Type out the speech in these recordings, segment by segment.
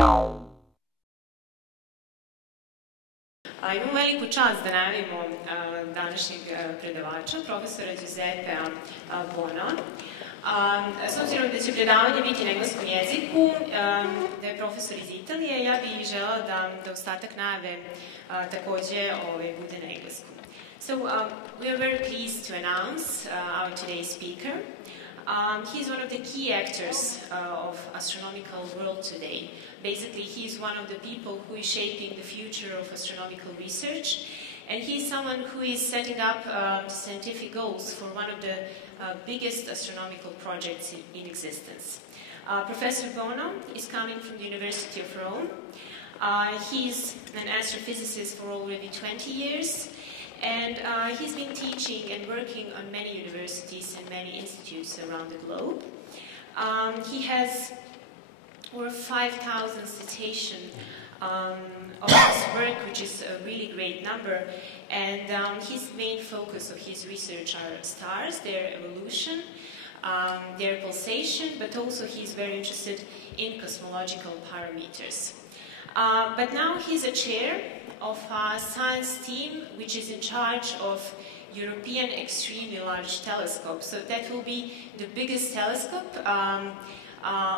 Imam veliku čast da najavimo današnjeg predavača, profesora Đuzepea Bono. S obzirom da će predavanje biti na engleskom jeziku, da je profesor iz Italije, ja bih želela da ostatak najave takođe bude na engleskom. So, we are very pleased to announce our today's speaker. He is one of the key actors of astronomical world today. Basically, he is one of the people who is shaping the future of astronomical research, and he is someone who is setting up scientific goals for one of the biggest astronomical projects in existence. Professor Bono is coming from the University of Rome. He's an astrophysicist for already 20 years. And he's been teaching and working on many universities and many institutes around the globe. He has over 5,000 citations of his work, which is a really great number. And his main focus of his research are stars, their evolution, their pulsation, but also he's very interested in cosmological parameters. But now he's a chair of a science team which is in charge of European extremely large telescopes. So that will be the biggest telescope,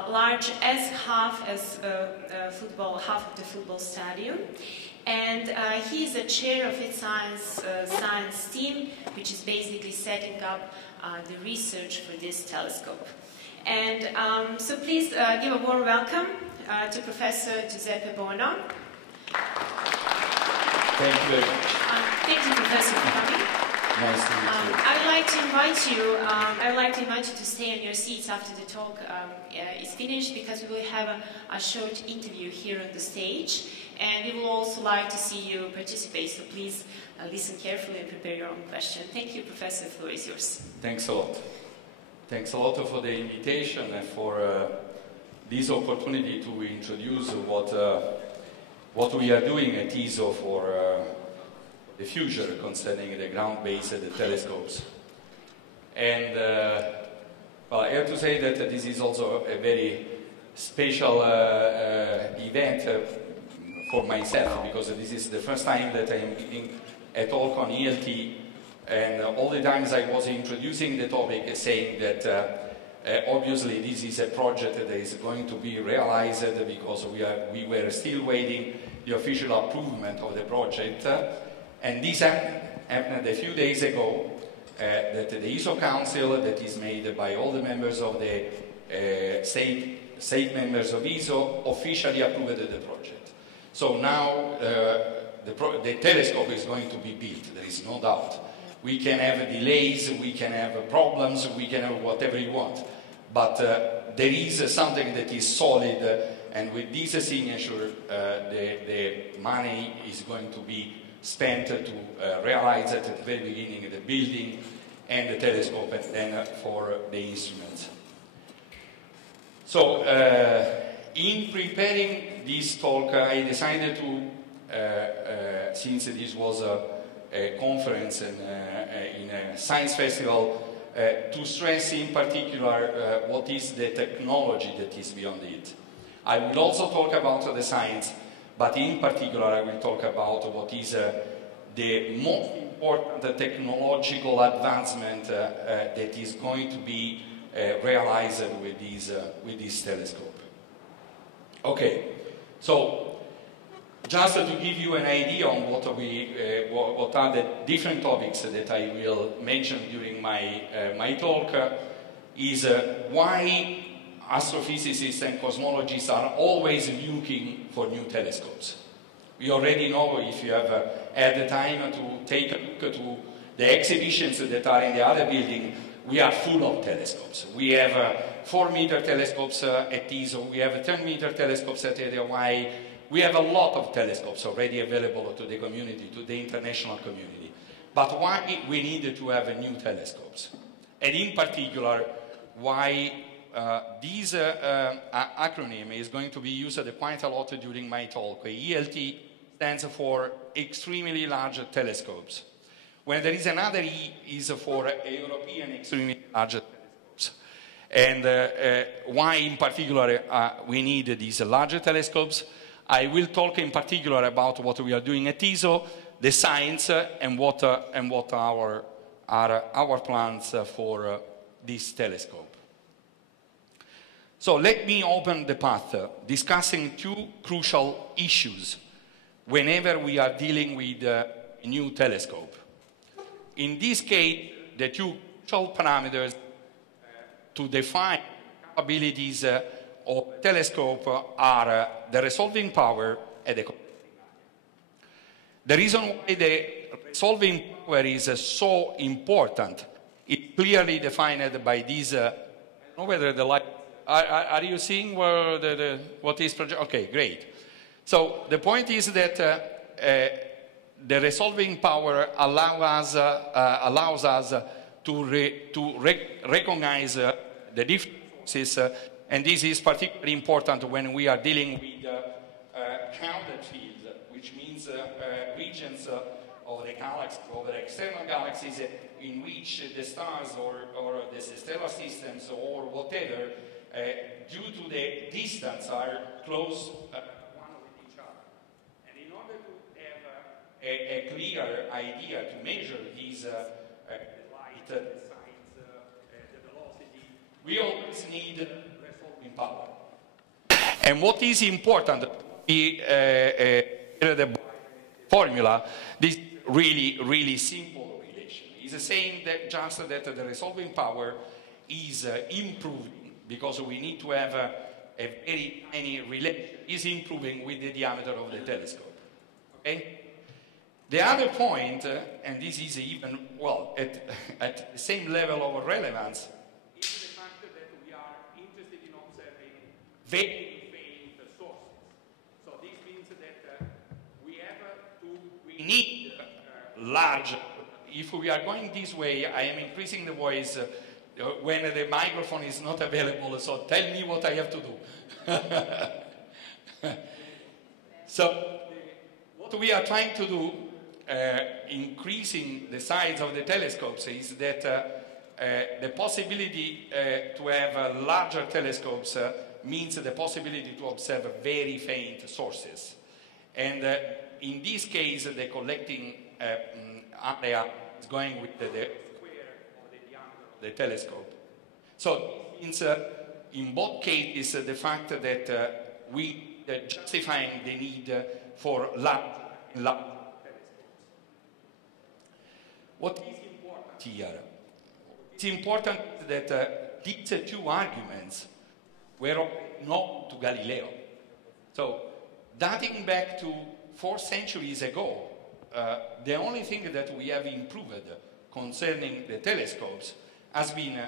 large as half of the football stadium. And he is a chair of its science team, which is basically setting up the research for this telescope. And so please give a warm welcome to Professor Đuzepe Bono. Thank you very much. Thank you, Professor, for coming. Nice to meet you. I would like to invite you to stay on your seats after the talk is finished, because we will have a short interview here on the stage, and we will also like to see you participate. So please listen carefully and prepare your own question. Thank you, Professor. The floor is yours. Thanks a lot. Thanks a lot for the invitation and for this opportunity to introduce what we are doing at ESO for the future concerning the ground-based telescopes. And well, I have to say that this is also a very special event for myself, because this is the first time that I am giving a talk on E-ELT, and all the times I was introducing the topic saying that obviously this is a project that is going to be realized, because we were still waiting the official approval of the project, and this happened a few days ago, that the ESO Council, that is made by all the members of the state members of ESO, officially approved the project. So now the telescope is going to be built, there is no doubt. We can have delays, we can have problems, we can have whatever you want. But there is something that is solid, and with this signature, the money is going to be spent to realize at the very beginning the building and the telescope, and then for the instruments. So, in preparing this talk, I decided to, since this was a conference and in a science festival, to stress in particular what is the technology that is beyond it. I will also talk about the science, but in particular I will talk about what is the most important technological advancement that is going to be realized with this telescope. Okay, so just to give you an idea on what are the different topics that I will mention during my talk, is why astrophysicists and cosmologists are always looking for new telescopes. We already know, if you have had the time to take a look to the exhibitions that are in the other building, we are full of telescopes. We have 4-meter telescopes at ESO, we have 10-meter telescopes at Hawaii. We have a lot of telescopes already available to the community, to the international community. But why we need to have new telescopes? And in particular, why this acronym is going to be used quite a lot during my talk. E-ELT stands for extremely large telescopes. When there is another E is for European extremely large telescopes. And why in particular we need these larger telescopes. I will talk in particular about what we are doing at ESO, the science, and what are our plans for this telescope. So let me open the path, discussing two crucial issues whenever we are dealing with a new telescope. In this case, the two crucial parameters to define capabilities of a telescope are the resolving power and the collecting area. The reason why the resolving power is so important is clearly defined by these. I don't know whether the light. Are you seeing where what is projected? Okay, great. So the point is that the resolving power allows us to recognize the differences, and this is particularly important when we are dealing with crowded fields, which means regions of the galaxy, of the external galaxies, in which the stars or the stellar systems or whatever, due to the distance, are close one with each other. And in order to have a clear idea to measure these light, the size, the velocity, we always need resolving power. And what is important, the formula, this really simple relation. It's saying that just that the resolving power is improving, because we need to have a very tiny relation, is improving with the diameter of the telescope. Okay? The other point, and this is even, well, at the same level of relevance, is the fact that we are interested in observing very faint sources. So this means that we need large. If we are going this way, I am increasing the voice when the microphone is not available, so tell me what I have to do. So what we are trying to do, increasing the size of the telescopes, is that the possibility to have larger telescopes means the possibility to observe very faint sources. And in this case, the collecting area is going with the square of the diameter of the telescope. So it means in both cases the fact that we justifying the need for large telescopes. What is important here? It's important that these two arguments were known to Galileo. So dating back to 4 centuries ago, the only thing that we have improved concerning the telescopes has been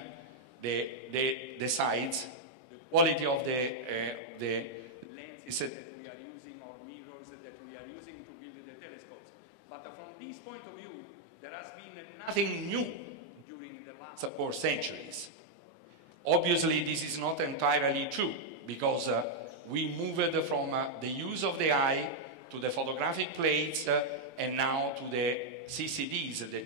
the size, the quality of the lenses that we are using, or mirrors that we are using to build the telescopes. But from this point of view, there has been nothing new during the last 4 centuries. Obviously, this is not entirely true, because we moved from the use of the eye to the photographic plates, and now to the CCDs, the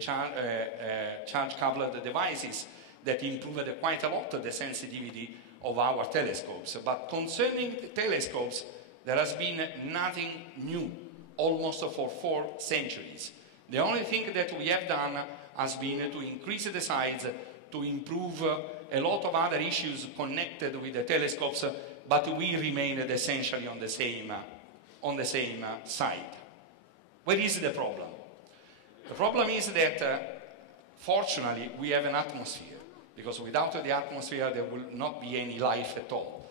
charge-coupled devices, that improved quite a lot the sensitivity of our telescopes. But concerning the telescopes, there has been nothing new, almost for 4 centuries. The only thing that we have done has been to increase the size, to improve a lot of other issues connected with the telescopes, but we remained essentially on the same side. Where is the problem? The problem is that, fortunately, we have an atmosphere, because without the atmosphere there will not be any life at all.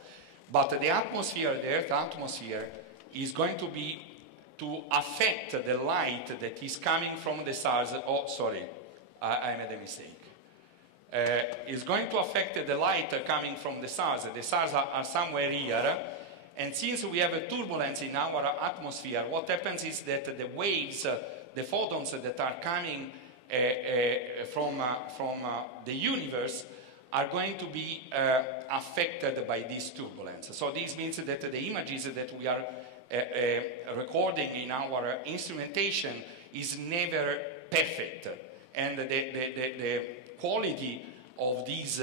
But the atmosphere, the Earth atmosphere, is going to affect the light that is coming from the stars. Oh, sorry, I made a mistake. Is going to affect the light coming from the stars. The stars are somewhere here, and since we have a turbulence in our atmosphere, what happens is that the waves, the photons that are coming from the universe, are going to be affected by this turbulence. So this means that the images that we are recording in our instrumentation is never perfect, and the quality of these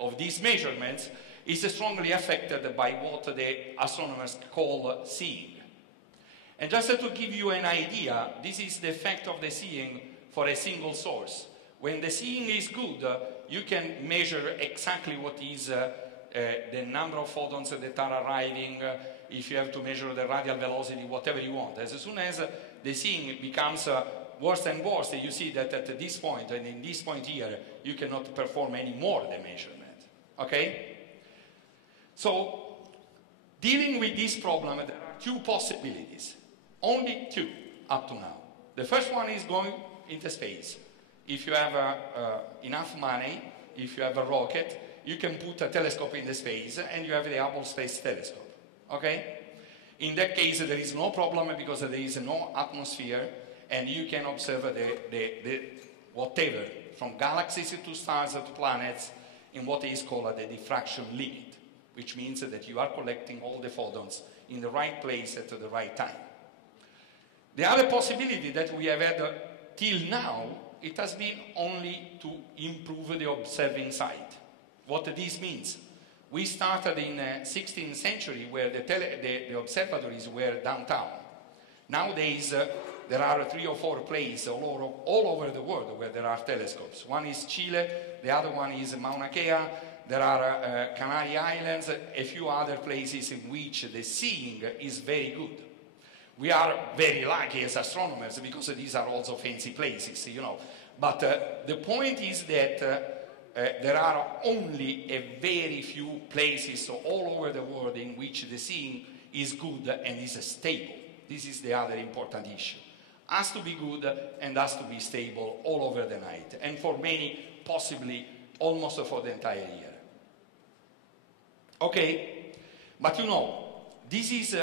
of these measurements is strongly affected by what the astronomers call seeing. And just to give you an idea, this is the effect of the seeing for a single source. When the seeing is good, you can measure exactly what is the number of photons that are arriving, if you have to measure the radial velocity, whatever you want. As soon as the seeing becomes worse and worse, you see that at this point, and in this point here, you cannot perform any more the measurement. Okay? So, dealing with this problem, there are two possibilities. Only two up to now. The first one is going into space. If you have enough money, if you have a rocket, you can put a telescope in the space and you have the Hubble Space Telescope. Okay? In that case, there is no problem because there is no atmosphere and you can observe the whatever, from galaxies to stars to planets, in what is called the diffraction limit, which means that you are collecting all the photons in the right place at the right time. The other possibility that we have had till now, it has been only to improve the observing side. What this means? We started in the 16th century where the observatories were downtown. Nowadays, there are 3 or 4 places all over the world where there are telescopes. One is Chile, the other one is Mauna Kea, there are Canary Islands, a few other places in which the seeing is very good. We are very lucky as astronomers because these are also fancy places, you know. But the point is that there are only a very few places all over the world in which the seeing is good and is stable. This is the other important issue. Has to be good and has to be stable all over the night. And for many, possibly almost for the entire year. Okay, but you know, this is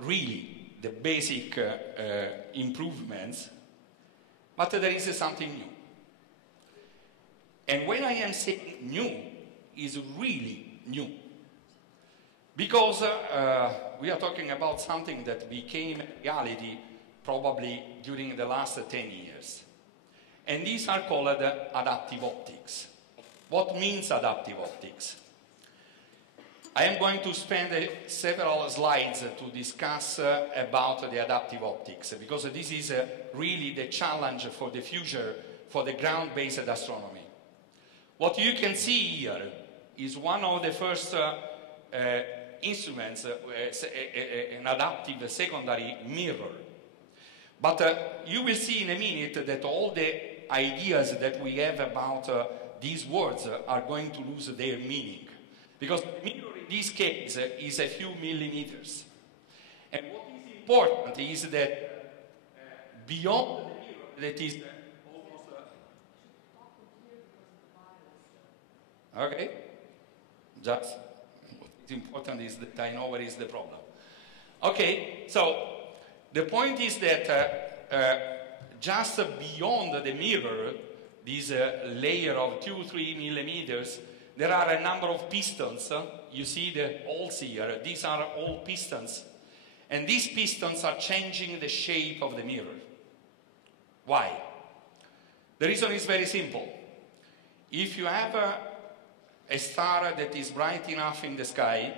really the basic improvements, but there is something new. And when I am saying new, is really new. Because we are talking about something that became reality probably during the last 10 years. And these are called adaptive optics. What means adaptive optics? I am going to spend several slides to discuss about the adaptive optics, because this is really the challenge for the future for the ground-based astronomy. What you can see here is one of the first instruments, an adaptive secondary mirror. But you will see in a minute that all the ideas that we have about these words are going to lose their meaning. Because the mirror in this case is a few millimeters. And what is important is that beyond the mirror, that is almost... Okay? Just what is important is that I know where is the problem. Okay, so the point is that just beyond the mirror, this layer of 2-3 millimeters, there are a number of pistons. You see the holes here. These are all pistons. And these pistons are changing the shape of the mirror. Why? The reason is very simple. If you have a star that is bright enough in the sky,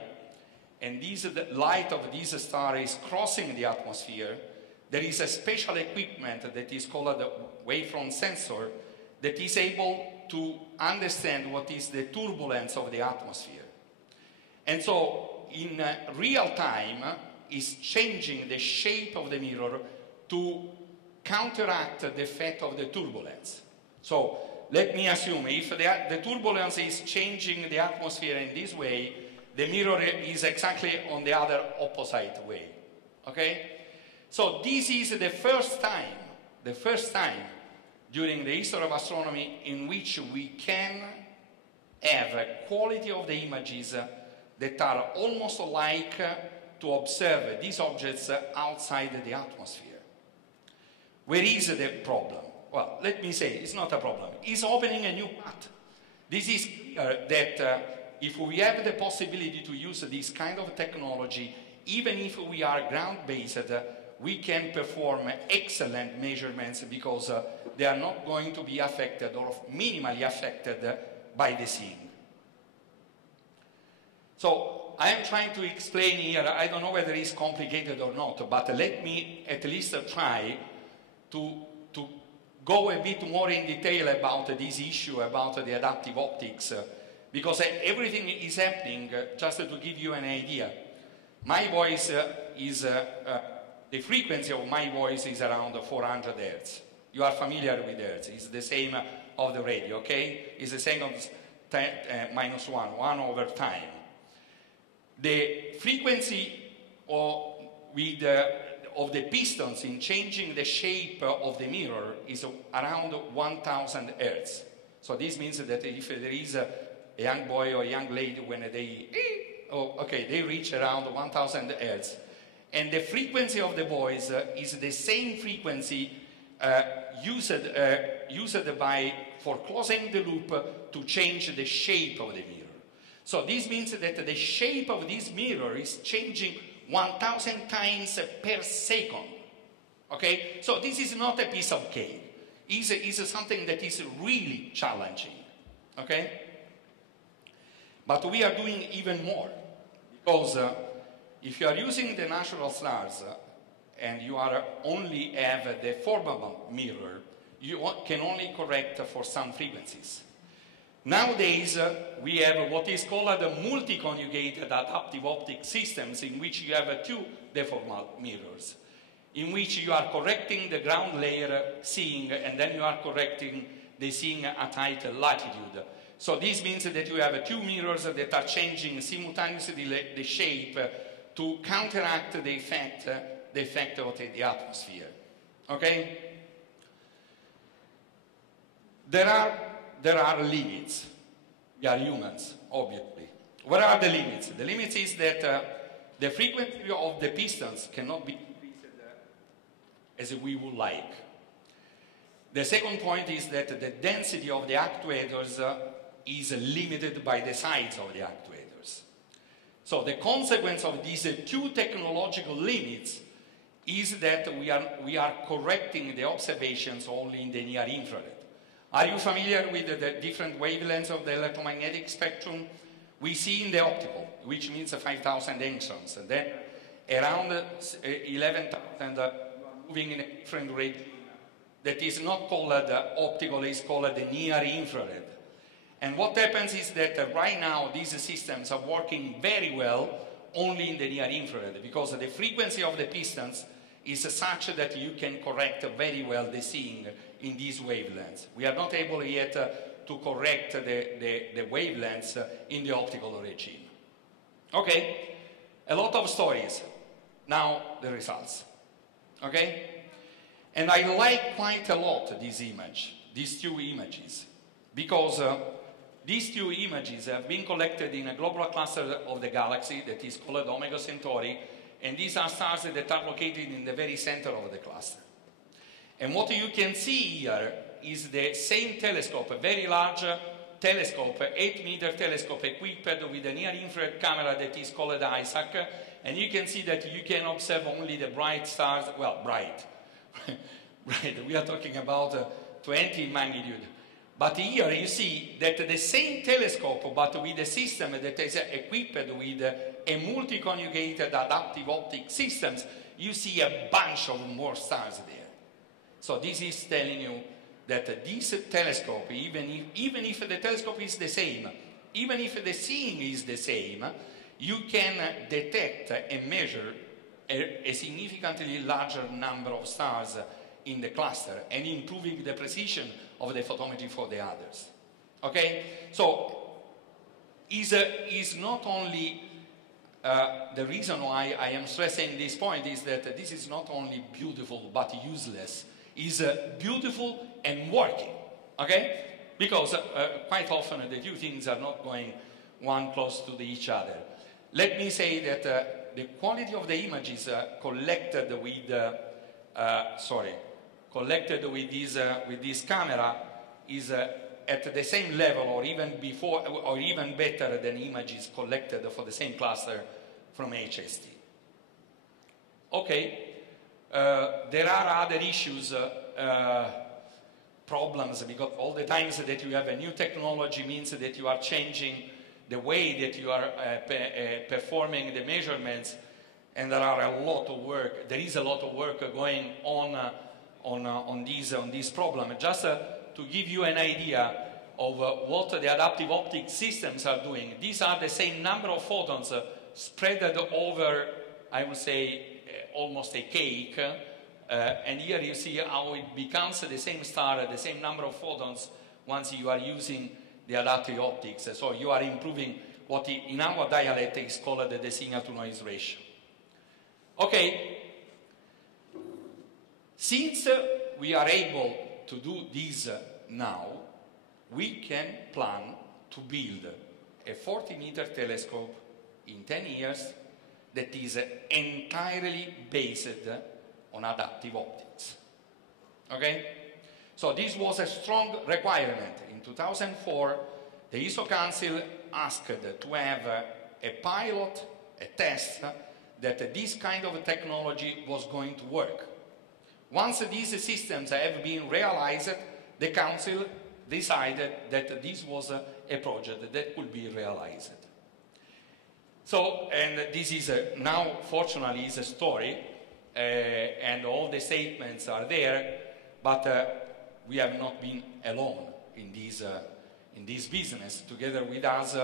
and the light of this star is crossing the atmosphere, there is a special equipment that is called a wavefront sensor that is able to understand what is the turbulence of the atmosphere. And so, in real time, is changing the shape of the mirror to counteract the effect of the turbulence. So, let me assume if the turbulence is changing the atmosphere in this way, the mirror is exactly on the other opposite way. Okay? So, this is the first time during the history of astronomy in which we can have a quality of the images that are almost like to observe these objects outside the atmosphere. Where is the problem? Well, let me say, it's not a problem. It's opening a new path. This is clear that if we have the possibility to use this kind of technology, even if we are ground-based, we can perform excellent measurements because they are not going to be affected or minimally affected by the seeing. So I am trying to explain here, I don't know whether it's complicated or not, but let me at least try to go a bit more in detail about this issue, about the adaptive optics, because everything is happening, just to give you an idea. My voice the frequency of my voice is around 400 Hertz. You are familiar with Hertz. It's the same of the radio, okay? It's the same of minus 1 over time. The frequency of the pistons in changing the shape of the mirror is around 1000 Hertz. So this means that if there is a young boy or a young lady, when they reach around 1000 Hertz. And the frequency of the voice is the same frequency used for closing the loop to change the shape of the mirror. So this means that the shape of this mirror is changing 1000 times per second. Okay? So this is not a piece of cake. It's something that is really challenging. Okay? But we are doing even more. Because if you are using the natural stars and you are only have the formable mirror, you can only correct for some frequencies. Nowadays, we have what is called the multi-conjugated adaptive optic systems, in which you have two deformal mirrors, in which you are correcting the ground layer seeing, and then you are correcting the seeing at height latitude. So this means that you have two mirrors that are changing simultaneously the shape to counteract the effect of the atmosphere. Okay? There are limits. We are humans, obviously. What are the limits? The limit is that the frequency of the pistons cannot be increased as we would like. The second point is that the density of the actuators is limited by the size of the actuators. So the consequence of these two technological limits is that we are correcting the observations only in the near infrared. Are you familiar with the different wavelengths of the electromagnetic spectrum? We see in the optical, which means 5,000 angstroms, and then around 11,000 moving in a different regime that is not called optical, it's called the near infrared. And what happens is that right now these systems are working very well only in the near infrared, because the frequency of the pistons is such that you can correct very well the seeing in these wavelengths. We are not able yet to correct the wavelengths in the optical regime. Okay, a lot of stories. Now the results. Okay, and I like quite a lot this image, these two images, because these two images have been collected in a global cluster of the galaxy that is called Omega Centauri, and these are stars that are located in the very center of the cluster. And what you can see here is the same telescope, a very large telescope, 8-meter telescope equipped with a near-infrared camera that is called Isaac, and you can see that you can observe only the bright stars, well, bright, right, we are talking about 20 in magnitude. But here you see that the same telescope, but with a system that is equipped with a multi-conjugated adaptive optic systems, you see a bunch of more stars there. So this is telling you that this telescope, even if the telescope is the same, even if the seeing is the same, you can detect and measure a significantly larger number of stars in the cluster, and improving the precision of the photometry for the others. Okay? So, is not only the reason why I am stressing this point is that this is not only beautiful but useless. Is beautiful and working. Okay? Because quite often the two things are not going one close to each other. Let me say that the quality of the images collected with this camera is at the same level, or even before, or even better than images collected for the same cluster from HST. Okay, there are other issues, problems, because all the times that you have a new technology means that you are changing the way that you are performing the measurements, and there is a lot of work going on this problem. Just to give you an idea of what the adaptive optic systems are doing, these are the same number of photons spread over, I would say, almost a cake. And here you see how it becomes the same star, the same number of photons, once you are using the adaptive optics. So you are improving what in our dialect is called the signal-to-noise ratio. Okay, since we are able to do this now, we can plan to build a 40-meter telescope in 10 years that is entirely based on adaptive optics. Okay? So this was a strong requirement. In 2004, the ISO Council asked to have a pilot, a test, that this kind of technology was going to work. Once these systems have been realized, the Council decided that this was a project that could be realized. So, and this is now, fortunately, is a story, and all the statements are there, but we have not been alone in this business. Together with us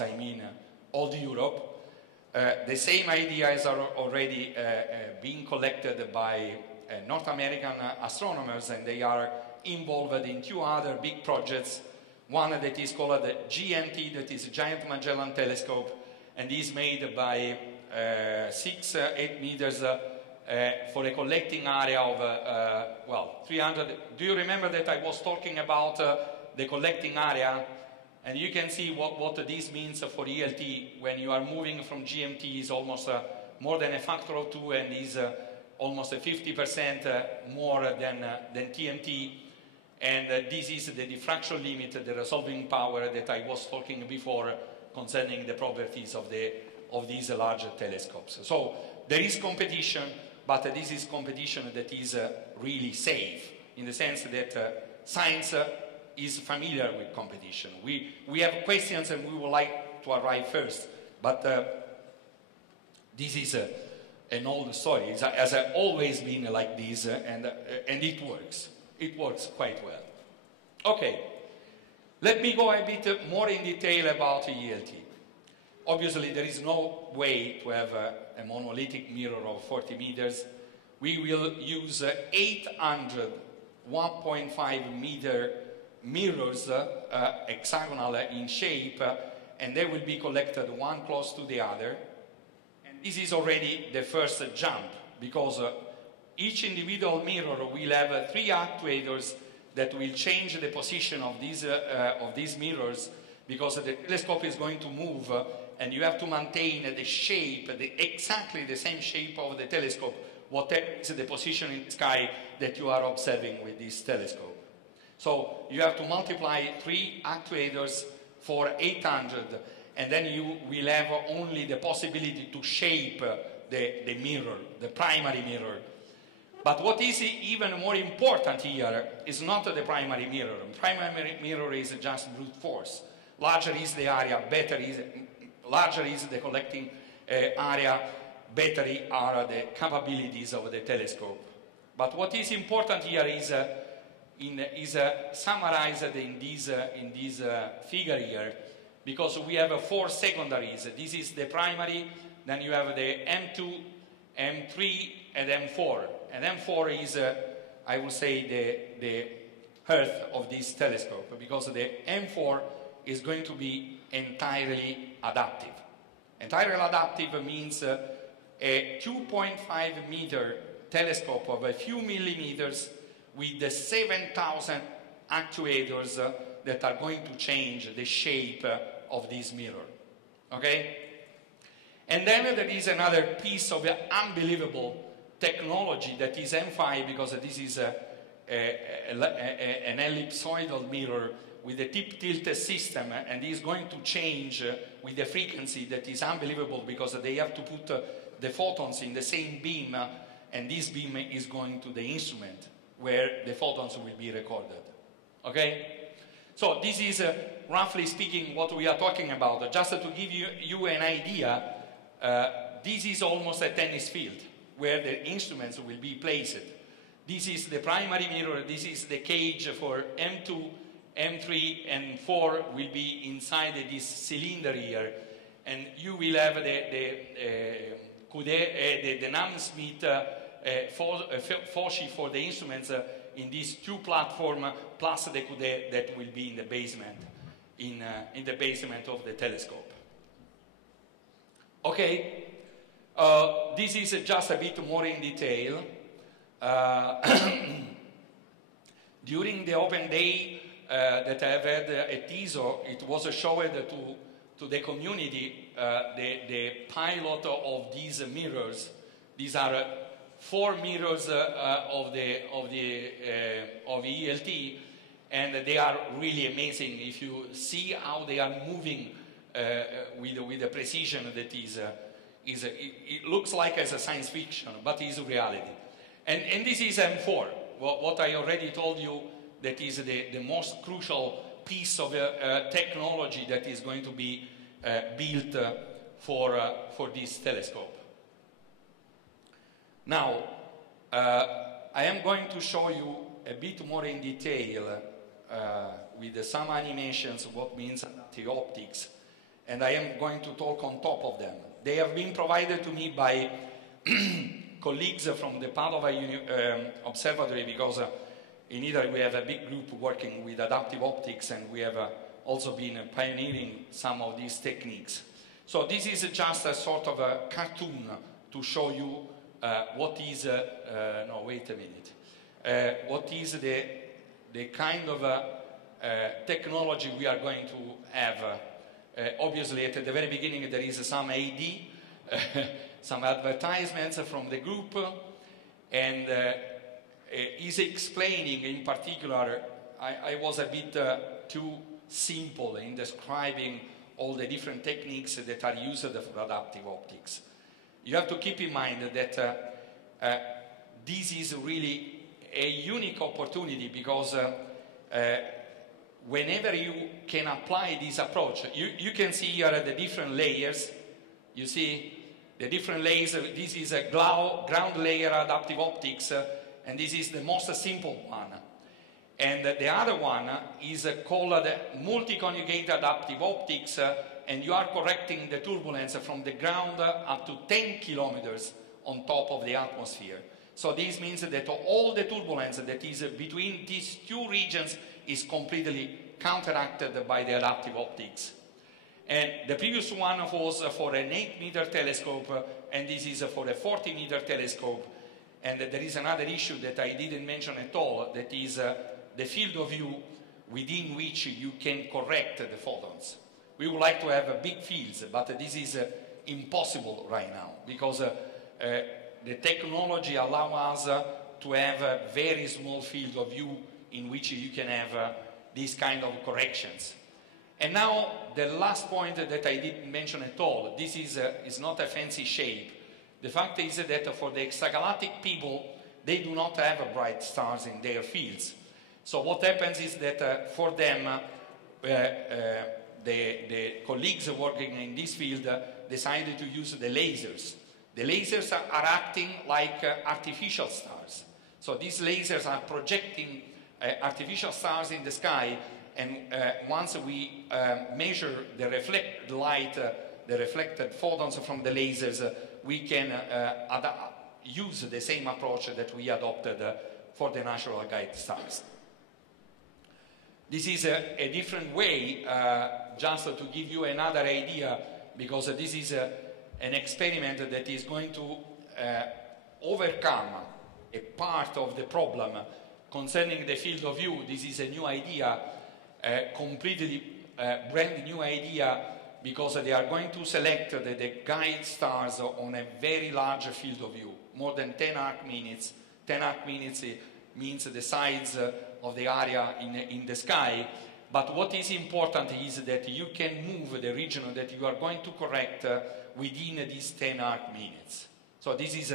I mean all Europe, the same ideas are already being collected by North American astronomers, and they are involved in two other big projects. One that is called the GMT, that is Giant Magellan Telescope, and is made by 6-8 meters for a collecting area of 300. Do you remember that I was talking about the collecting area? And you can see what this means for E-ELT. When you are moving from GMT, is almost more than a factor of 2, and is almost a 50% more than TMT. And this is the diffraction limit, the resolving power that I was talking before concerning the properties of these larger telescopes. So there is competition, but this is competition that is really safe, in the sense that science is familiar with competition. We have questions and we would like to arrive first, but this is an old story. It has always been like this, and it works. It works quite well. Okay, let me go a bit more in detail about E-ELT. Obviously, there is no way to have a monolithic mirror of 40 meters. We will use 800 1.5 meter mirrors, hexagonal in shape, and they will be collected one close to the other. And this is already the first jump, because each individual mirror will have 3 actuators that will change the position of these mirrors, because the telescope is going to move, and you have to maintain the shape, exactly the same shape of the telescope, whatever is the position in the sky that you are observing with this telescope. So you have to multiply 3 actuators for 800, and then you will have only the possibility to shape the mirror, the primary mirror. But what is even more important here is not the primary mirror. Primary mirror is just brute force. Larger is the area, larger is the collecting area, better are the capabilities of the telescope. But what is important here is summarized in this figure here, because we have 4 secondaries. This is the primary, then you have the M2, M3, and M4. And M4 is, I would say, the Earth of this telescope, because the M4 is going to be entirely adaptive. Entirely adaptive means a 2.5 meter telescope of a few millimeters with the 7,000 actuators that are going to change the shape of this mirror. Okay? And then there is another piece of unbelievable technology that is M5, because this is an ellipsoidal mirror with a tip tilt system, and is going to change with the frequency that is unbelievable, because they have to put the photons in the same beam, and this beam is going to the instrument where the photons will be recorded. Okay? So this is, roughly speaking, what we are talking about. Just to give you an idea, this is almost a tennis field where the instruments will be placed. This is the primary mirror, this is the cage for M2, M3 and 4 will be inside this cylinder here, and you will have the Nam-Smith Foshi for the instruments in these two platforms, plus the Coudet that will be in the basement, in the basement of the telescope. Okay, this is just a bit more in detail. During the open day that I have had at TISO, it was showed to the community the pilot of these mirrors. These are 4 mirrors of E-ELT, and they are really amazing. If you see how they are moving with a precision that it looks like as a science fiction, but is reality. And this is M4. What I already told you, that is the most crucial piece of technology that is going to be built for this telescope. Now, I am going to show you a bit more in detail with some animations what means adaptive optics, and I am going to talk on top of them. They have been provided to me by colleagues from the Padova Observatory, because in Italy we have a big group working with adaptive optics, and we have also been pioneering some of these techniques. So this is just a sort of a cartoon to show you what is, no, wait a minute, what is the kind of technology we are going to have. Obviously, at the very beginning there is some AD, some advertisements from the group, and is explaining in particular, I was a bit too simple in describing all the different techniques that are used for adaptive optics. You have to keep in mind that this is really a unique opportunity, because whenever you can apply this approach, you can see here the different layers. You see the different layers. This is a ground layer adaptive optics, and this is the most simple one. And the other one is called multi-conjugate adaptive optics, and you are correcting the turbulence from the ground up to 10 kilometers on top of the atmosphere. So this means that all the turbulence that is between these two regions is completely counteracted by the adaptive optics. And the previous one was for an 8-meter telescope, and this is for a 40-meter telescope. And there is another issue that I didn't mention at all, that is the field of view within which you can correct the photons. We would like to have big fields, but this is impossible right now, because the technology allows us to have a very small field of view in which you can have these kind of corrections. And now the last point that I didn't mention at all, this is not a fancy shape. The fact is that for the extragalactic people, they do not have bright stars in their fields. So what happens is that for them, the colleagues working in this field decided to use the lasers. The lasers are acting like artificial stars. So these lasers are projecting artificial stars in the sky, and once we measure the reflected light, the reflected photons from the lasers, we can use the same approach that we adopted for the natural guide stars. This is a different way, just to give you another idea, because this is an experiment that is going to overcome a part of the problem concerning the field of view. This is a new idea, completely brand new idea, because they are going to select the guide stars on a very large field of view, more than 10 arc minutes. 10 arc minutes means the size of the area in the sky. But what is important is that you can move the region that you are going to correct within these 10 arc minutes. So this is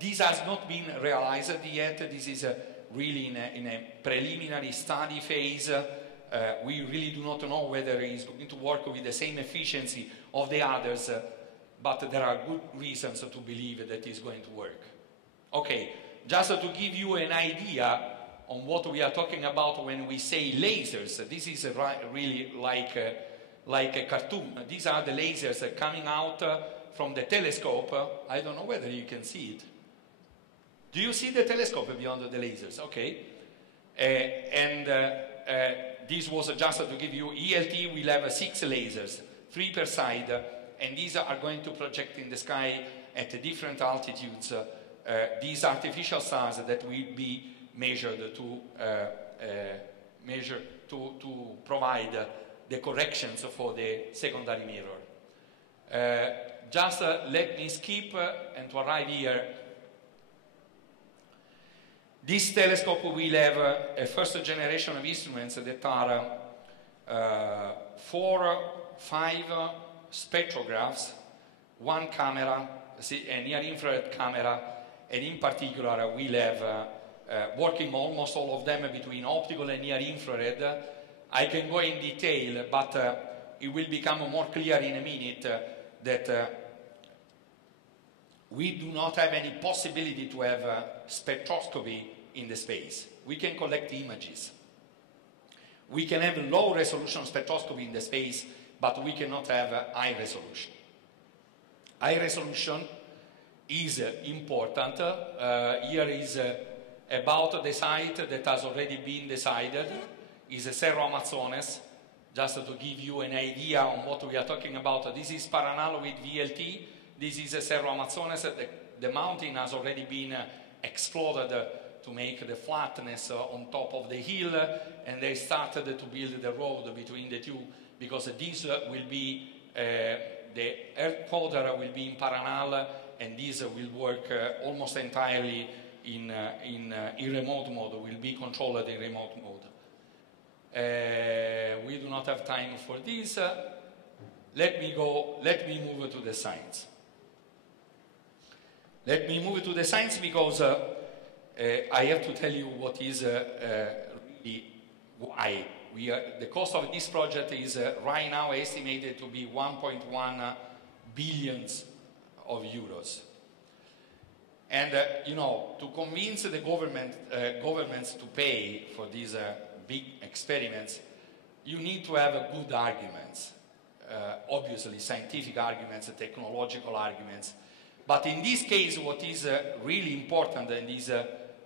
this has not been realized yet. This is really in a preliminary study phase, we really do not know whether it's going to work with the same efficiency of the others, but there are good reasons to believe that it's going to work. Okay, just to give you an idea on what we are talking about when we say lasers, this is really like a cartoon. These are the lasers coming out from the telescope. I don't know whether you can see it. Do you see the telescope beyond the lasers? Okay. This was just to give you, E-ELT will have 6 lasers, 3 per side, and these are going to project in the sky at different altitudes these artificial stars that will be measured to provide the corrections for the secondary mirror. Just let me skip and to arrive here. This telescope will have a first generation of instruments that are 5 spectrographs, 1 camera, a near-infrared camera, and in particular we'll have working almost all of them between optical and near-infrared. I can go in detail, but it will become more clear in a minute that we do not have any possibility to have spectroscopy in the space. We can collect images. We can have low resolution spectroscopy in the space, but we cannot have high resolution. High resolution is important. Here is about the site that has already been decided. Is Cerro Amazones. Just to give you an idea on what we are talking about, this is parallel with VLT. This is Cerro Amazones. The mountain has already been exploded to make the flatness on top of the hill, and they started to build the road between the two, because this will be the Earth powder will be in parallel, and this will work almost entirely in remote mode, will be controlled in remote mode. We do not have time for this. Let me move to the science. Let me move to the science because I have to tell you what is really why. The cost of this project is right now estimated to be 1.1 billion of euros. And to convince the governments to pay for these big experiments, you need to have good arguments. Obviously, scientific arguments, technological arguments. But in this case, what is really important, and is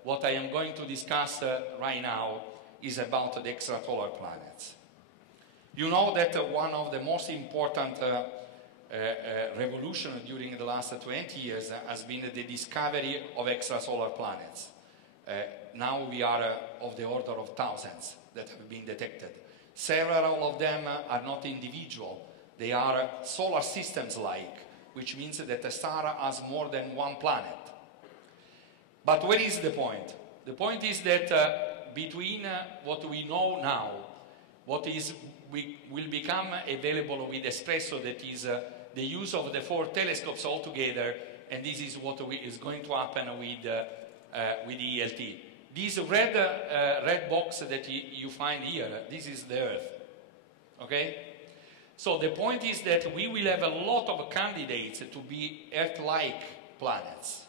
what I am going to discuss right now, is about the extrasolar planets. You know that one of the most important revolutions during the last 20 years has been the discovery of extrasolar planets. Now we are of the order of thousands that have been detected. Several of them are not individual. They are solar systems-like, which means that a star has more than one planet. But what is the point? The point is that between what we know now, what will become available with Espresso, that is the use of the 4 telescopes altogether, and this is what is going to happen with E-ELT. This red box that you find here, this is the Earth. Okay? So the point is that we will have a lot of candidates to be Earth-like planets.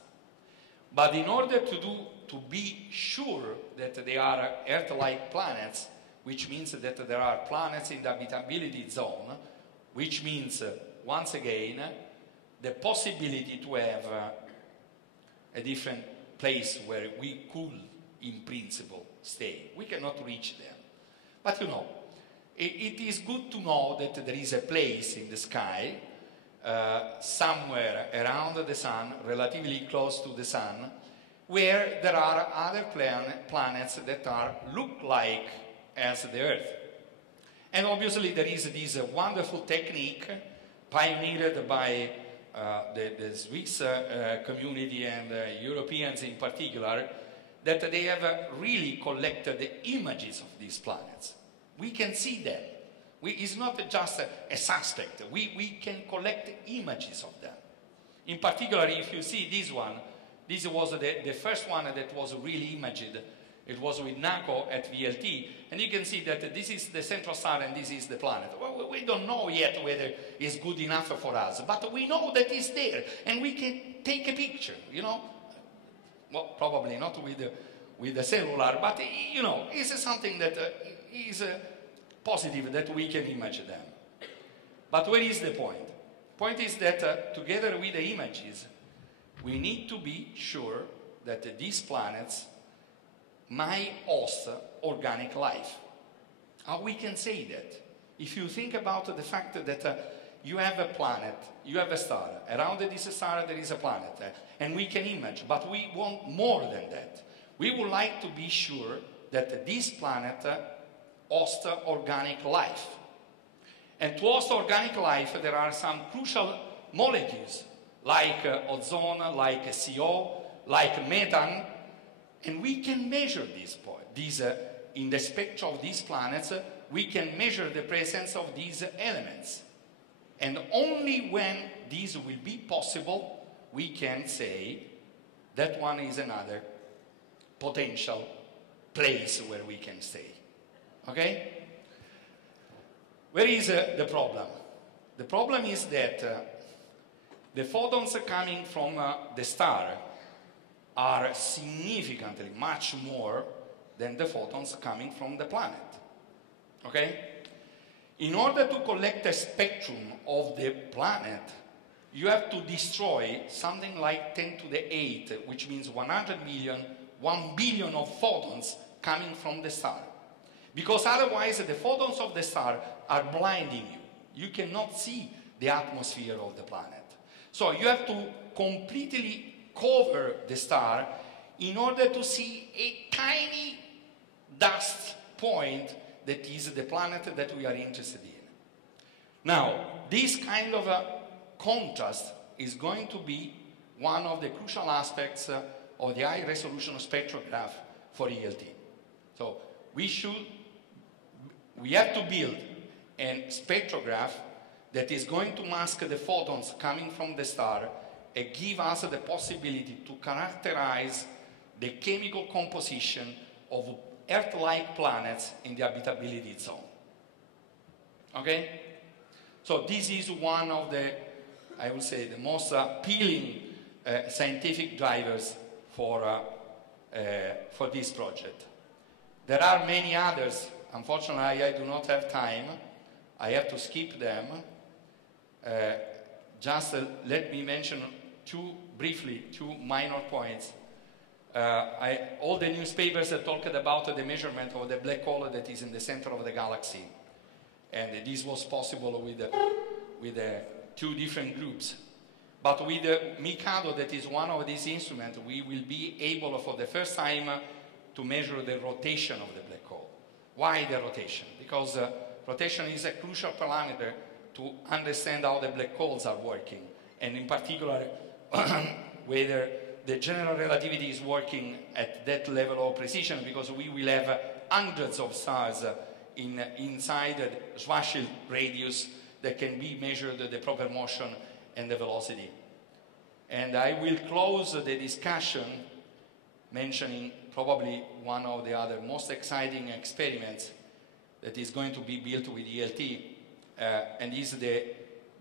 But in order to be sure that they are Earth-like planets, which means that there are planets in the habitability zone, which means, once again, the possibility to have a different place where we could, in principle, stay. We cannot reach them. But it is good to know that there is a place in the sky, somewhere around the Sun, relatively close to the Sun, where there are other planets that look like as the Earth. And obviously there is this wonderful technique pioneered by the Swiss community and Europeans in particular, that they have really collected the images of these planets. We can see them. It's not just a suspect. We can collect images of them. In particular, if you see this one, this was the first one that was really imaged It was with NACO at VLT, and you can see that this is the central star and this is the planet. Well, we don't know yet whether it's good enough for us, but we know that it's there, and we can take a picture, you know. Well, probably not with the cellular, but, you know, it's something that is positive that we can image them. But where is the point? The point is that together with the images, we need to be sure that these planets might host organic life. How we can say that? If you think about the fact that you have a planet, you have a star, around this star there is a planet, and we can image, but we want more than that. We would like to be sure that this planet hosts organic life. And to host organic life, there are some crucial molecules, like ozone, like CO, like methane, and we can measure these in the spectra of these planets, we can measure the presence of these elements. And only when this will be possible, we can say that one is another potential place where we can stay. Okay? Where is the problem? The problem is that the photons coming from the star are significantly much more than the photons coming from the planet. Okay? In order to collect a spectrum of the planet, you have to destroy something like 10 to the 8, which means 100 million, 1 billion of photons coming from the star. Because otherwise the photons of the star are blinding you. You cannot see the atmosphere of the planet. So you have to completely cover the star in order to see a tiny dust point that is the planet that we are interested in. Now, this kind of contrast is going to be one of the crucial aspects of the high resolution spectrograph for E-ELT. So we have to build a spectrograph that is going to mask the photons coming from the star and give us the possibility to characterize the chemical composition of Earth-like planets in the habitability zone. Okay? So this is one of the, I would say, the most appealing scientific drivers for this project. There are many others. Unfortunately, I do not have time. I have to skip them. Just let me mention briefly two minor points. All the newspapers talked about the measurement of the black hole that is in the center of the galaxy. And this was possible with two different groups. But with Mikado, that is one of these instruments, we will be able for the first time to measure the rotation of the black hole. Why the rotation? Because rotation is a crucial parameter to understand how the black holes are working, and in particular whether the general relativity is working at that level of precision, because we will have hundreds of stars inside the Schwarzschild radius that can be measured the proper motion and the velocity. And I will close the discussion mentioning probably one of the other most exciting experiments that is going to be built with E-ELT, and is the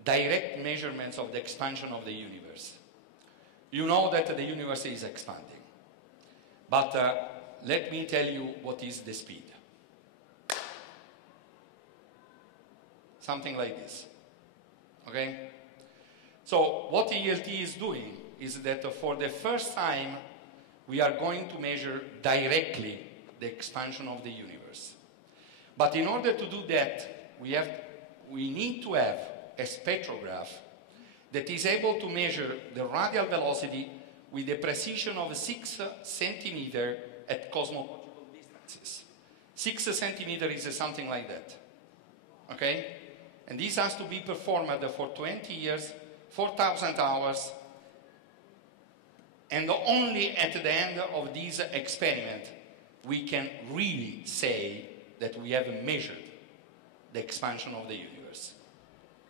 direct measurements of the expansion of the universe. You know that the universe is expanding, but let me tell you what is the speed. Something like this. Okay? So what E-ELT is doing is that for the first time we are going to measure directly the expansion of the universe. But in order to do that, we need to have a spectrograph that is able to measure the radial velocity with a precision of 6 centimeters at cosmological distances. 6 centimeters is something like that. Okay? And this has to be performed for 20 years, 4,000 hours, and only at the end of this experiment we can really say that we have measured the expansion of the universe.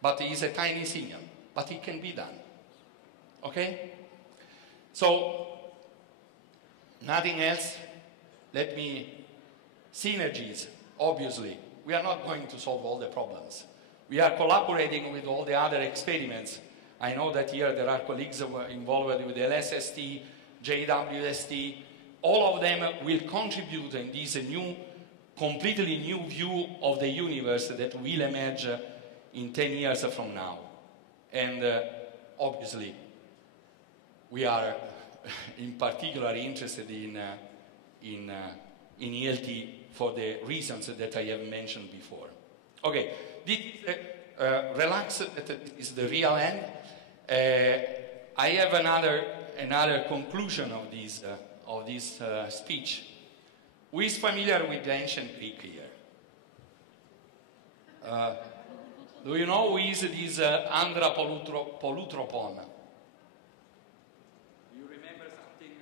But it is a tiny signal, but it can be done. Okay? So, nothing else. let me, synergies, obviously. We are not going to solve all the problems. We are collaborating with all the other experiments. I know that here there are colleagues involved with the LSST, JWST. All of them will contribute in this new, completely new view of the universe that will emerge in 10 years from now. And obviously, we are in particular interested in E-ELT for the reasons that I have mentioned before. Okay, relax, that is the real end. I have another conclusion of this speech. Who is familiar with the ancient Greek here? Do you know who is this Andra Polutropon? Do you remember something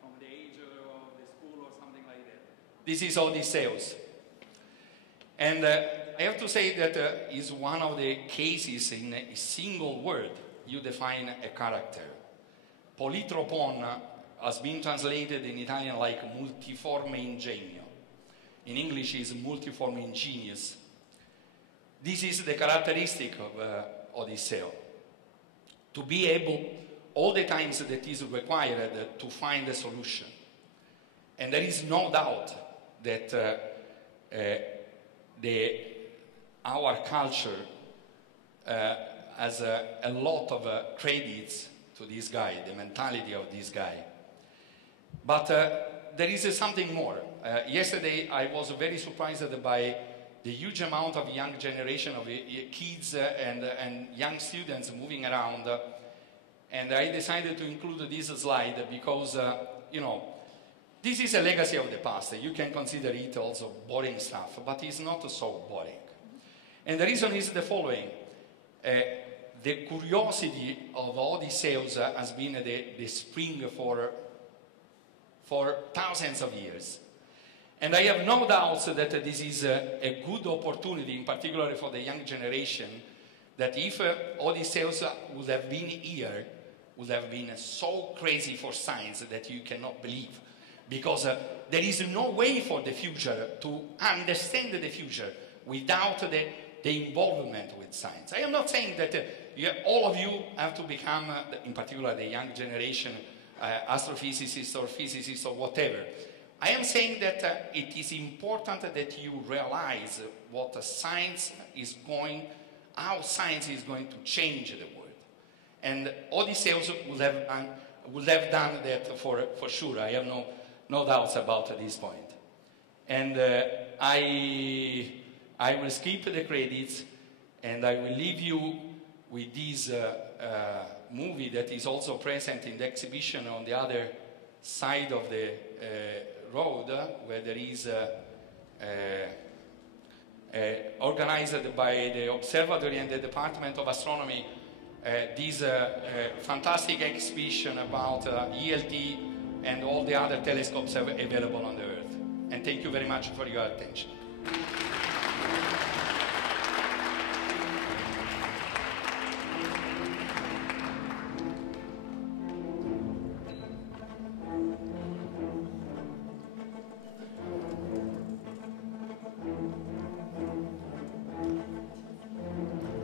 from the age of the school or something like that? This is Odysseus. And I have to say that is one of the cases in a single word you define a character. Politropon has been translated in Italian like multiforme ingegno. In English is multiforme ingenious. This is the characteristic of Odysseus. To be able, all the times that is required to find a solution. And there is no doubt that our culture has a lot of credits to this guy, the mentality of this guy. But there is something more. Yesterday I was very surprised by the huge amount of young generation of kids and young students moving around. And I decided to include this slide because, you know, this is a legacy of the past. You can consider it also boring stuff, but it's not so boring. And the reason is the following. The curiosity of Odysseus has been the spring for thousands of years. And I have no doubts that this is a good opportunity, in particular for the young generation, that if Odysseus would have been here, would have been so crazy for science that you cannot believe. Because there is no way for the future to understand the future without the involvement with science. I am not saying that all of you have to become, in particular the young generation, astrophysicists or physicists or whatever. I am saying that it is important that you realize what science is going, how science is going to change the world. And Odysseus would have done that for sure. I have no doubts about this point. And I will skip the credits and I will leave you with this movie that is also present in the exhibition on the other side of the road, where there is organized by the observatory and the Department of Astronomy this fantastic exhibition about E-ELT and all the other telescopes available on the Earth. And thank you very much for your attention.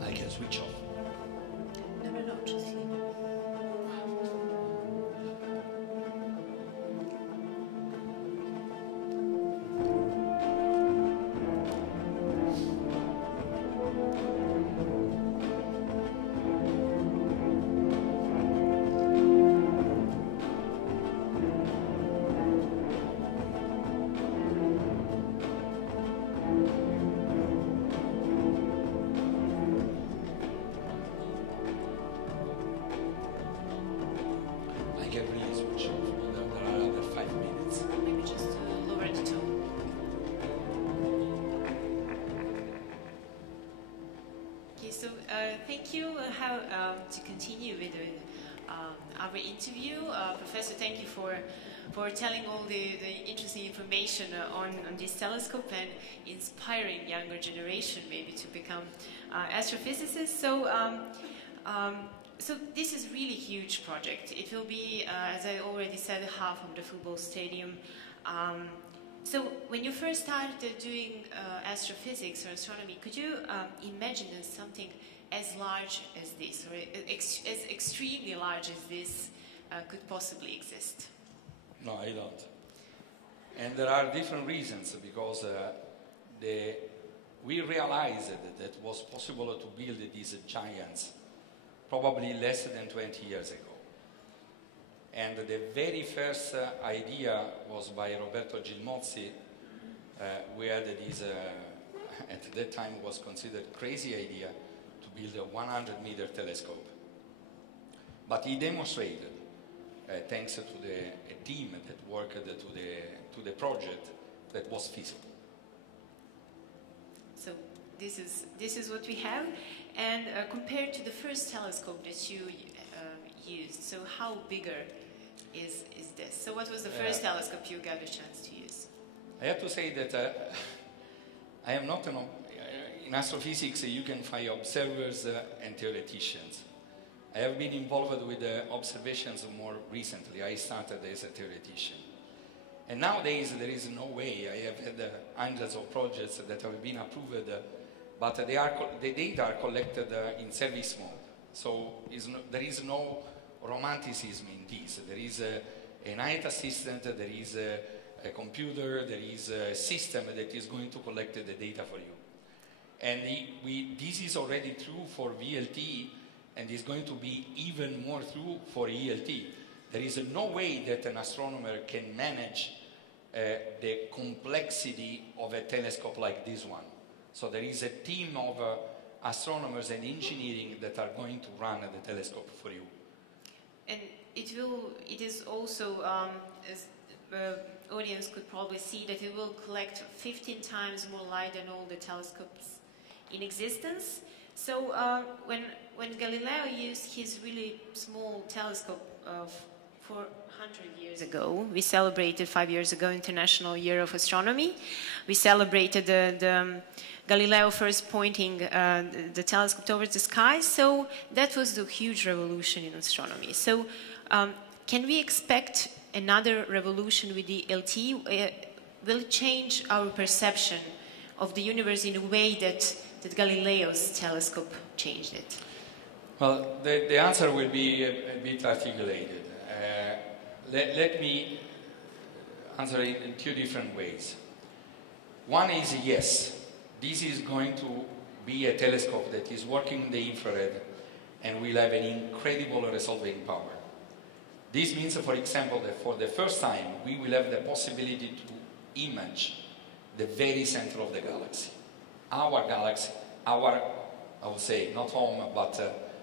I can switch off. No, just leave. Thank you. To continue with our interview, Professor, thank you for telling all the interesting information on this telescope and inspiring younger generation maybe to become astrophysicists. So this is really huge project. It will be, as I already said, half of the football stadium. So when you first started doing astrophysics or astronomy, could you imagine that something as large as this, or as extremely large as this, could possibly exist? No, I don't. And there are different reasons, because we realized that it was possible to build these giants probably less than 20 years ago. And the very first idea was by Roberto Gilmozzi. We had this, at that time was considered crazy idea to build a 100-meter telescope. But he demonstrated, thanks to a team that worked to the project, that was feasible. So this is what we have, and compared to the first telescope that you used, so how bigger is this? So what was the first telescope you got a chance to use? I have to say that I am not in astrophysics. You can find observers and theoreticians. I have been involved with observations more recently. I started as a theoretician. And nowadays there is no way. I have had hundreds of projects that have been approved, but the data are collected in service mode. So there is no romanticism in this. There is a night assistant, there is a computer, there is a system that is going to collect the data for you. And this is already true for VLT, and is going to be even more true for E-ELT. There is no way that an astronomer can manage the complexity of a telescope like this one. So there is a team of astronomers and engineering that are going to run the telescope for you. And it is also, as the audience could probably see, that it will collect 15 times more light than all the telescopes in existence. So when Galileo used his really small telescope of 400 years ago, we celebrated 5 years ago International Year of Astronomy. We celebrated the Galileo first pointing the telescope towards the sky. So that was the huge revolution in astronomy. So can we expect another revolution with the LT? Will it change our perception of the universe in a way that Galileo's telescope changed it? Well, the answer will be a bit articulated. Let me answer it in two different ways. One is yes, this is going to be a telescope that is working in the infrared and will have an incredible resolving power. This means, for example, that for the first time we will have the possibility to image the very center of the galaxy. Our galaxy, I would say, not home, but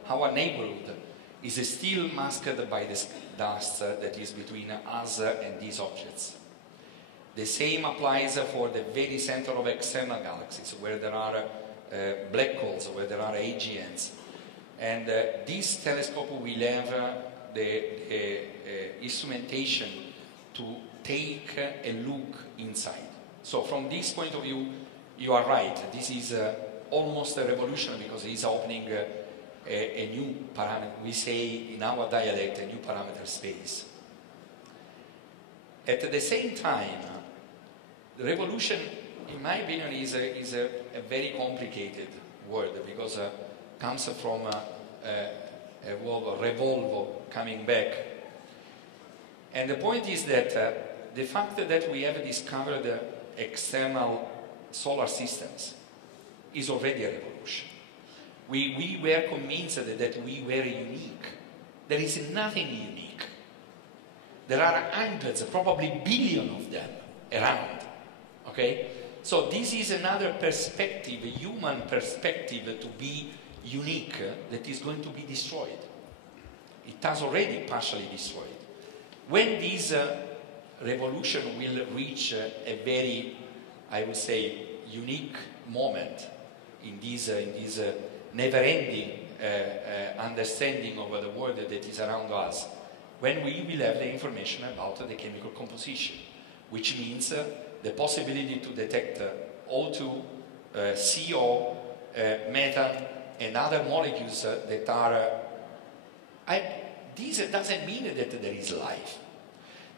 our neighborhood is still masked by the dust that is between us and these objects. The same applies for the very center of external galaxies, where there are black holes, where there are AGNs. And this telescope will have the instrumentation to take a look inside. So from this point of view, you are right. This is almost a revolution, because it's opening a new parameter. We say in our dialect, a new parameter space. At the same time, the revolution, in my opinion, is a very complicated word, because it comes from a word of revolvo, coming back. And the point is that the fact that we have discovered external solar systems is already a revolution. We were convinced that we were unique. There is nothing unique. There are hundreds, probably billions of them around. Okay? So this is another perspective, a human perspective to be unique, that is going to be destroyed. It has already partially destroyed. When this revolution will reach a very, I would say, unique moment in this never-ending understanding of the world that is around us, when we will have the information about the chemical composition, which means the possibility to detect O2, CO, methane, and other molecules that are... this doesn't mean that there is life.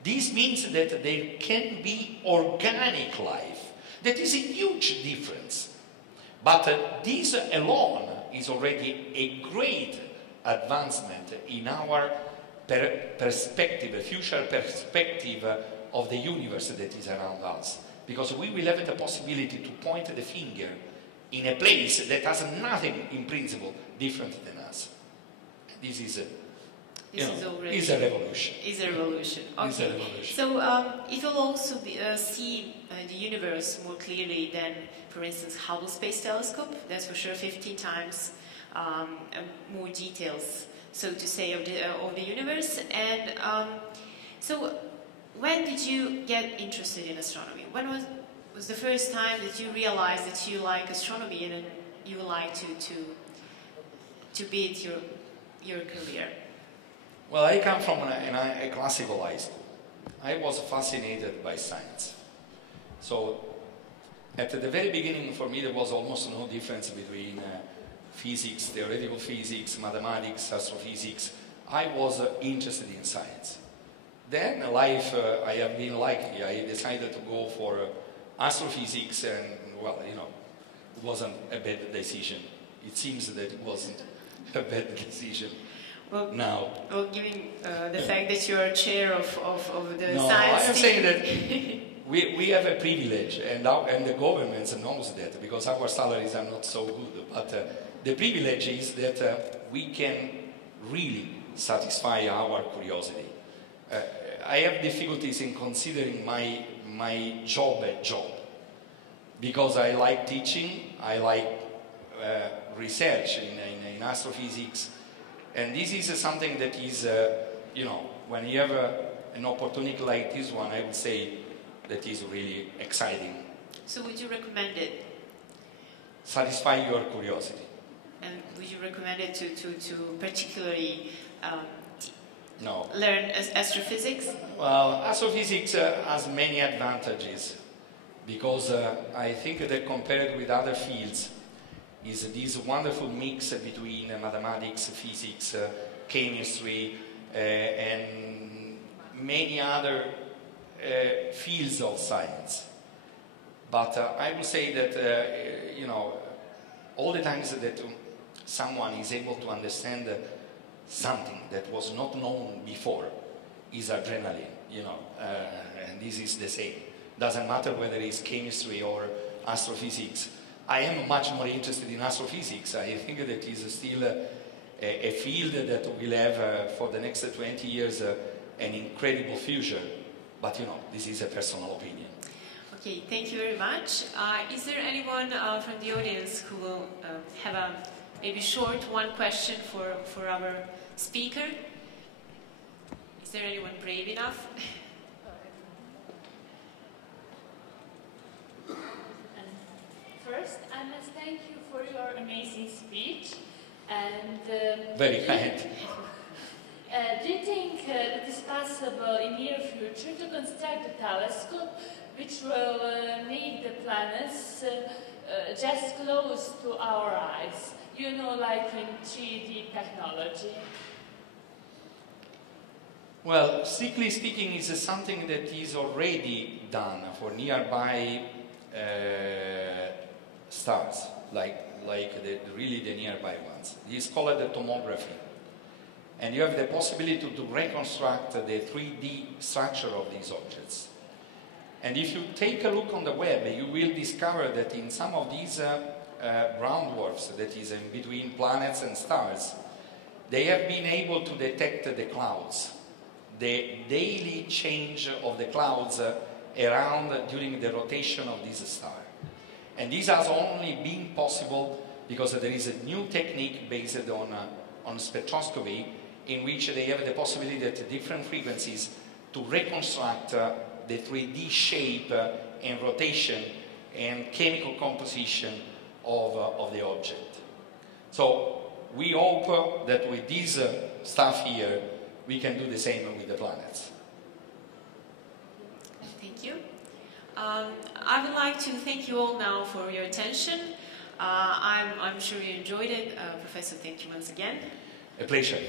This means that there can be organic life. That is a huge difference. But this alone is already a great advancement in our perspective, future perspective of the universe that is around us. Because we will have the possibility to point the finger in a place that has nothing, in principle, different than us. This is a revolution. Is a revolution. Okay. Is a revolution. So it will also see the universe more clearly than, for instance, Hubble Space Telescope. That's for sure 50 times more details, so to say, of the universe. And so, when did you get interested in astronomy? When was the first time that you realized that you like astronomy and you would like to be it your career? Well, I come from a classical high school. I was fascinated by science. So, at the very beginning, for me, there was almost no difference between physics, theoretical physics, mathematics, astrophysics. I was interested in science. Then, in life, I have been lucky. I decided to go for astrophysics, and, well, you know, it wasn't a bad decision. It seems that it wasn't a bad decision. Well, now. Well, given the fact that you are chair of the no, science I am saying that we have a privilege, and the government knows that, because our salaries are not so good. But the privilege is that we can really satisfy our curiosity. I have difficulties in considering my job a job, because I like teaching, I like research in astrophysics, and this is something that is, you know, when you have an opportunity like this one, I would say that is really exciting. So would you recommend it? Satisfy your curiosity. And would you recommend it to particularly no. learn astrophysics? Well, astrophysics has many advantages, because I think that compared with other fields, is this wonderful mix between mathematics, physics, chemistry, and many other fields of science. But I would say that, you know, all the times that someone is able to understand something that was not known before is adrenaline, you know, and this is the same. Doesn't matter whether it's chemistry or astrophysics. I am much more interested in astrophysics. I think that it is still a field that will have for the next 20 years an incredible future. But, you know, this is a personal opinion. Okay, thank you very much. Is there anyone from the audience who will have a maybe short one question for our speaker? Is there anyone brave enough? First, I must thank you for your amazing speech. And very kind. Do you think it is possible in near future to construct a telescope which will make the planets just close to our eyes? You know, like in 3D technology. Well, strictly speaking, it's something that is already done for nearby stars, like really the nearby ones. It's called the tomography. And you have the possibility to reconstruct the 3D structure of these objects. And if you take a look on the web, you will discover that in some of these brown dwarfs, that is in between planets and stars, they have been able to detect the clouds, the daily change of the clouds around during the rotation of this star. And this has only been possible because there is a new technique based on spectroscopy, in which they have the possibility that different frequencies to reconstruct the 3D shape and rotation and chemical composition of the object. So we hope that with this stuff here, we can do the same with the planets. Thank you. I would like to thank you all now for your attention. I'm sure you enjoyed it. Professor, thank you once again. A pleasure.